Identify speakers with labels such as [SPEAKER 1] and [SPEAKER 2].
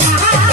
[SPEAKER 1] Yeah.